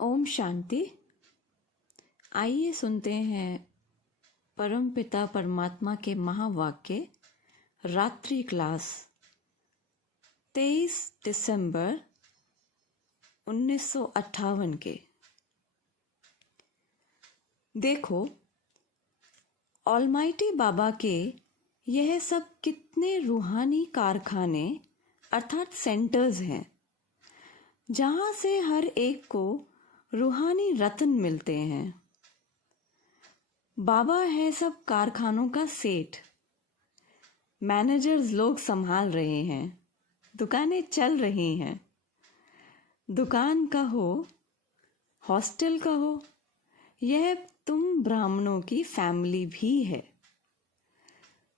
ओम शांति। आइए सुनते हैं परमपिता परमात्मा के महावाक्य। रात्रि क्लास 23 दिसंबर 1958 के। देखो, ऑलमाइटी बाबा के यह सब कितने रूहानी कारखाने अर्थात सेंटर्स हैं, जहाँ से हर एक को रूहानी रत्न मिलते हैं। बाबा है सब कारखानों का सेठ। मैनेजर्स लोग संभाल रहे हैं, दुकानें चल रही हैं। दुकान का हो, हॉस्टल का हो, यह तुम ब्राह्मणों की फैमिली भी है।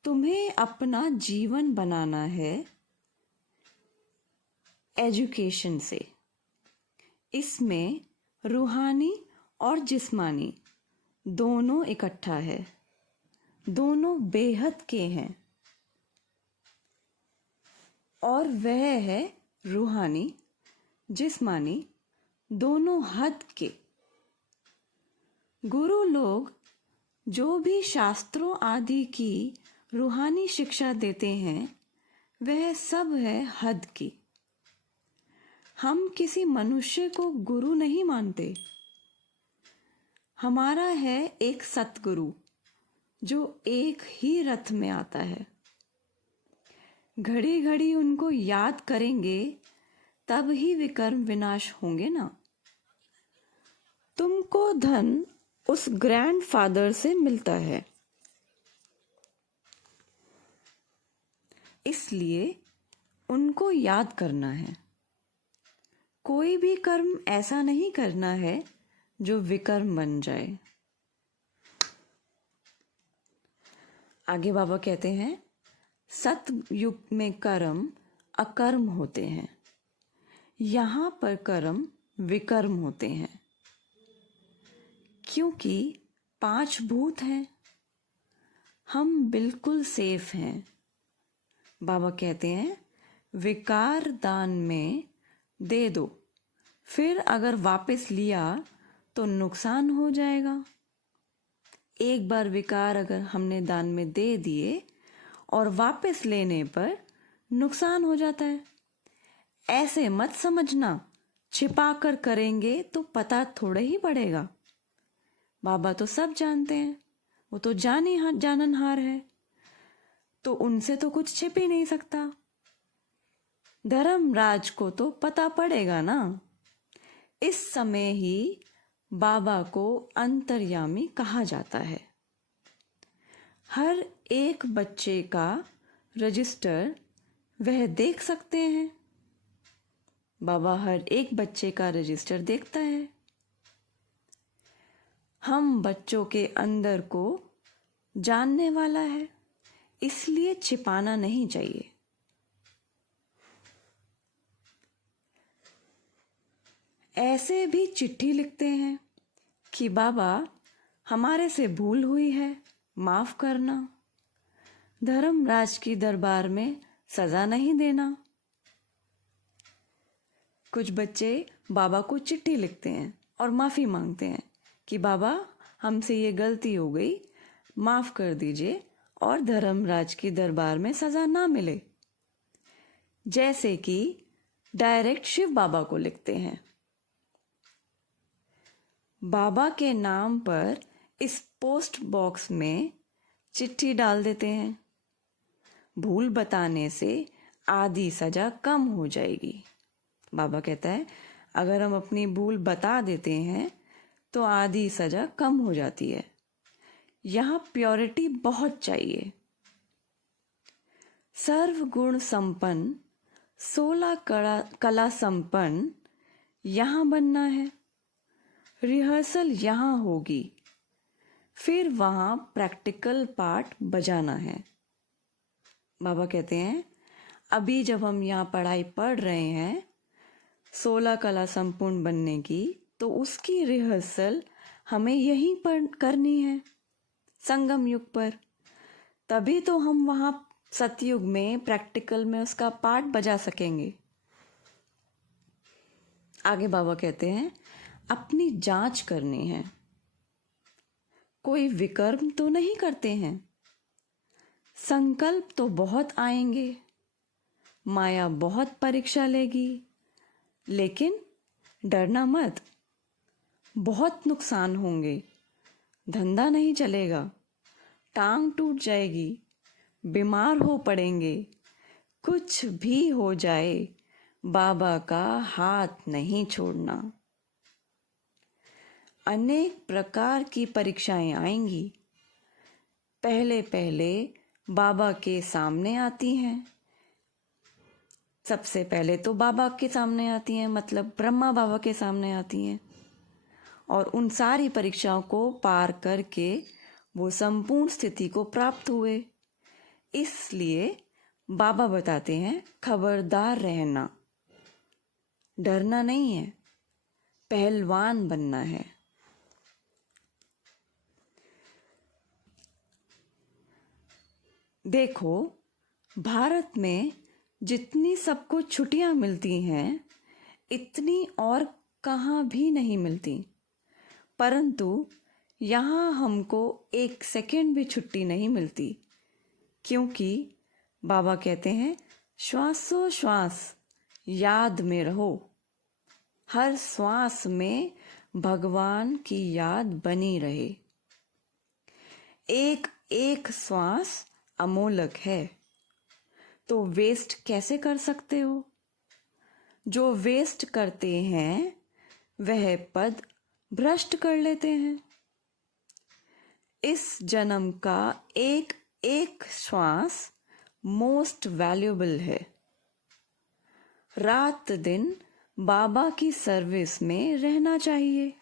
तुम्हें अपना जीवन बनाना है एजुकेशन से। इसमें रूहानी और जिस्मानी दोनों इकट्ठा है, दोनों बेहद के हैं। और वह है रूहानी जिस्मानी दोनों हद के। गुरु लोग जो भी शास्त्रों आदि की रूहानी शिक्षा देते हैं, वह सब है हद की। हम किसी मनुष्य को गुरु नहीं मानते। हमारा है एक सतगुरु जो एक ही रथ में आता है। घड़ी घड़ी उनको याद करेंगे तब ही विकर्म विनाश होंगे ना। तुमको धन उस ग्रैंडफादर से मिलता है, इसलिए उनको याद करना है। कोई भी कर्म ऐसा नहीं करना है जो विकर्म बन जाए। आगे बाबा कहते हैं, सतयुग में कर्म अकर्म होते हैं, यहाँ पर कर्म विकर्म होते हैं। क्योंकि 5 भूत हैं, हम बिल्कुल सेफ हैं। बाबा कहते हैं, विकार दान में दे दो, फिर अगर वापस लिया तो नुकसान हो जाएगा। एक बार विकार अगर हमने दान में दे दिए और वापस लेने पर नुकसान हो जाता है। ऐसे मत समझना, छिपा कर करेंगे तो पता थोड़े ही पड़ेगा। बाबा तो सब जानते हैं, वो तो जाननहार है, तो उनसे तो कुछ छिप ही नहीं सकता। धर्मराज को तो पता पड़ेगा ना। इस समय ही बाबा को अंतर्यामी कहा जाता है। हर एक बच्चे का रजिस्टर वह देख सकते हैं। बाबा हर एक बच्चे का रजिस्टर देखता है। हम बच्चों के अंदर को जानने वाला है, इसलिए छिपाना नहीं चाहिए। ऐसे भी चिट्ठी लिखते हैं कि बाबा हमारे से भूल हुई है, माफ करना। धर्मराज की दरबार में सजा नहीं देना। कुछ बच्चे बाबा को चिट्ठी लिखते हैं और माफी मांगते हैं कि बाबा हमसे ये गलती हो गई, माफ कर दीजिए और धर्मराज की दरबार में सजा ना मिले। जैसे कि डायरेक्ट शिव बाबा को लिखते हैं। बाबा के नाम पर इस पोस्ट बॉक्स में चिट्ठी डाल देते हैं। भूल बताने से आधी सजा कम हो जाएगी। बाबा कहता है, अगर हम अपनी भूल बता देते हैं तो आधी सजा कम हो जाती है। यहाँ प्योरिटी बहुत चाहिए। सर्व गुण संपन्न, 16 कला संपन्न यहाँ बनना है। रिहर्सल यहाँ होगी, फिर वहाँ प्रैक्टिकल पार्ट बजाना है। बाबा कहते हैं, अभी जब हम यहाँ पढ़ाई पढ़ रहे हैं 16 कला संपूर्ण बनने की, तो उसकी रिहर्सल हमें यहीं पर करनी है, संगम युग पर। तभी तो हम वहाँ सतयुग में प्रैक्टिकल में उसका पार्ट बजा सकेंगे। आगे बाबा कहते हैं, अपनी जांच करनी है। कोई विकर्म तो नहीं करते हैं। संकल्प तो बहुत आएंगे, माया बहुत परीक्षा लेगी, लेकिन डरना मत। बहुत नुकसान होंगे, धंधा नहीं चलेगा, टांग टूट जाएगी, बीमार हो पड़ेंगे। कुछ भी हो जाए, बाबा का हाथ नहीं छोड़ना। अनेक प्रकार की परीक्षाएं आएंगी। पहले पहले बाबा के सामने आती हैं। सबसे पहले तो बाबा के सामने आती हैं, मतलब ब्रह्मा बाबा के सामने आती हैं, और उन सारी परीक्षाओं को पार करके वो संपूर्ण स्थिति को प्राप्त हुए। इसलिए बाबा बताते हैं, खबरदार रहना, डरना नहीं है, पहलवान बनना है। देखो, भारत में जितनी सबको छुट्टियां मिलती हैं, इतनी और कहाँ भी नहीं मिलती। परंतु यहाँ हमको 1 सेकंड भी छुट्टी नहीं मिलती, क्योंकि बाबा कहते हैं, श्वासोश्वास याद में रहो। हर श्वास में भगवान की याद बनी रहे। एक एक श्वास अमोलक है, तो वेस्ट कैसे कर सकते हो? जो वेस्ट करते हैं वह पद भ्रष्ट कर लेते हैं। इस जन्म का एक एक श्वास मोस्ट वैल्यूएबल है। रात दिन बाबा की सर्विस में रहना चाहिए।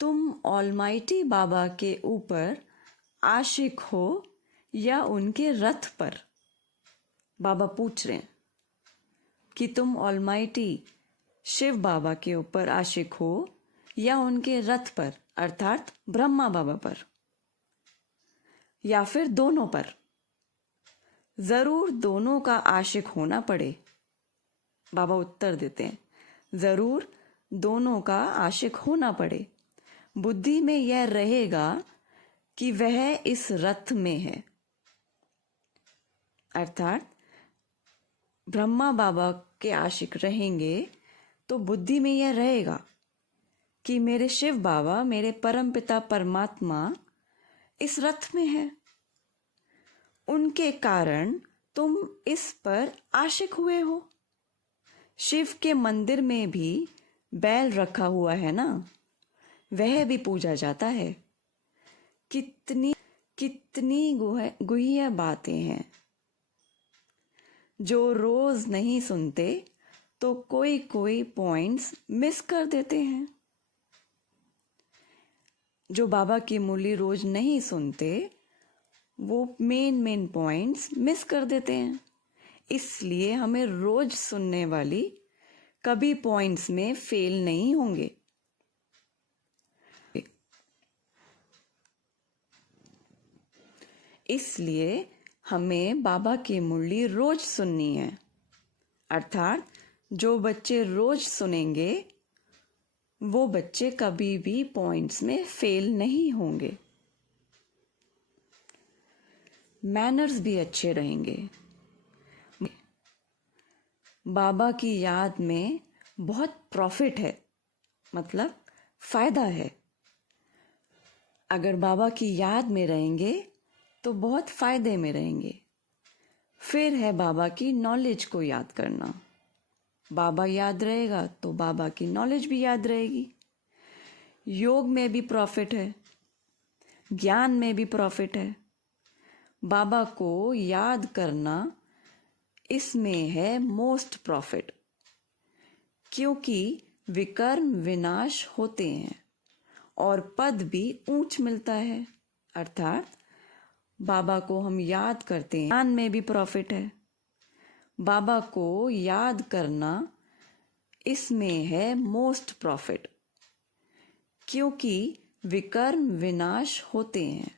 तुम ऑलमाइटी बाबा के ऊपर आशिक हो या उनके रथ पर? बाबा पूछ रहे हैं कि तुम ऑलमाइटी शिव बाबा के ऊपर आशिक हो या उनके रथ पर, अर्थात ब्रह्मा बाबा पर, या फिर दोनों पर? जरूर दोनों का आशिक होना पड़े। बाबा उत्तर देते हैं, जरूर दोनों का आशिक होना पड़े। बुद्धि में यह रहेगा कि वह इस रथ में है, अर्थात ब्रह्मा बाबा के आशिक रहेंगे तो बुद्धि में यह रहेगा कि मेरे शिव बाबा, मेरे परमपिता परमात्मा इस रथ में है। उनके कारण तुम इस पर आशिक हुए हो। शिव के मंदिर में भी बैल रखा हुआ है ना, वह भी पूजा जाता है। कितनी कितनी गुह्य बातें हैं जो रोज नहीं सुनते तो कोई कोई पॉइंट्स मिस कर देते हैं। जो बाबा की मुरली रोज नहीं सुनते वो मेन पॉइंट्स मिस कर देते हैं। इसलिए हमें रोज सुनने वाली कभी पॉइंट्स में फेल नहीं होंगे। इसलिए हमें बाबा की मुरली रोज सुननी है। अर्थात जो बच्चे रोज सुनेंगे वो बच्चे कभी भी पॉइंट्स में फेल नहीं होंगे। मैनर्स भी अच्छे रहेंगे। बाबा की याद में बहुत प्रॉफिट है, मतलब फायदा है। अगर बाबा की याद में रहेंगे तो बहुत फायदे में रहेंगे। फिर है बाबा की नॉलेज को याद करना। बाबा याद रहेगा तो बाबा की नॉलेज भी याद रहेगी। योग में भी प्रॉफिट है, ज्ञान में भी प्रॉफिट है। बाबा को याद करना, इसमें है मोस्ट प्रॉफिट, क्योंकि विकर्म विनाश होते हैं और पद भी ऊंच मिलता है। अर्थात बाबा को हम याद करते हैं, ज्ञान में भी प्रॉफिट है। बाबा को याद करना, इसमें है मोस्ट प्रॉफिट, क्योंकि विकर्म विनाश होते हैं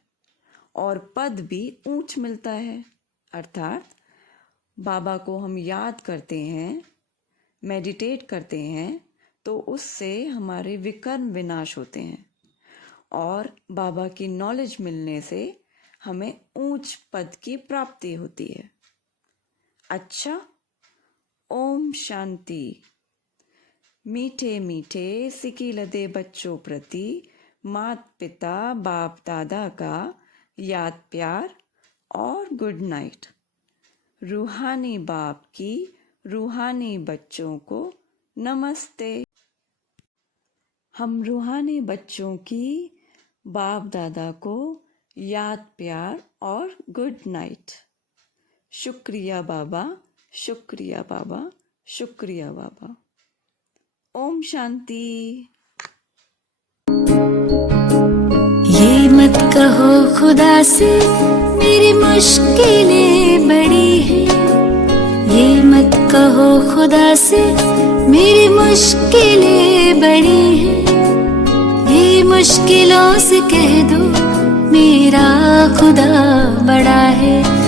और पद भी ऊंच मिलता है। अर्थात बाबा को हम याद करते हैं, मेडिटेट करते हैं तो उससे हमारे विकर्म विनाश होते हैं और बाबा की नॉलेज मिलने से हमें ऊंच पद की प्राप्ति होती है। अच्छा, ओम शांति। मीठे मीठे सिकीलदे बच्चों प्रति मात पिता बाप दादा का याद प्यार और गुड नाइट। रूहानी बाप की रूहानी बच्चों को नमस्ते। हम रूहानी बच्चों की बाप दादा को याद प्यार और गुड नाइट। शुक्रिया बाबा, शुक्रिया बाबा, शुक्रिया बाबा। ओम शांति। ये मत कहो खुदा से मेरी मुश्किलें बड़ी हैं, ये मत कहो खुदा से मेरी मुश्किलें बड़ी हैं, ये मुश्किलों से कह दो मेरा खुदा बड़ा है।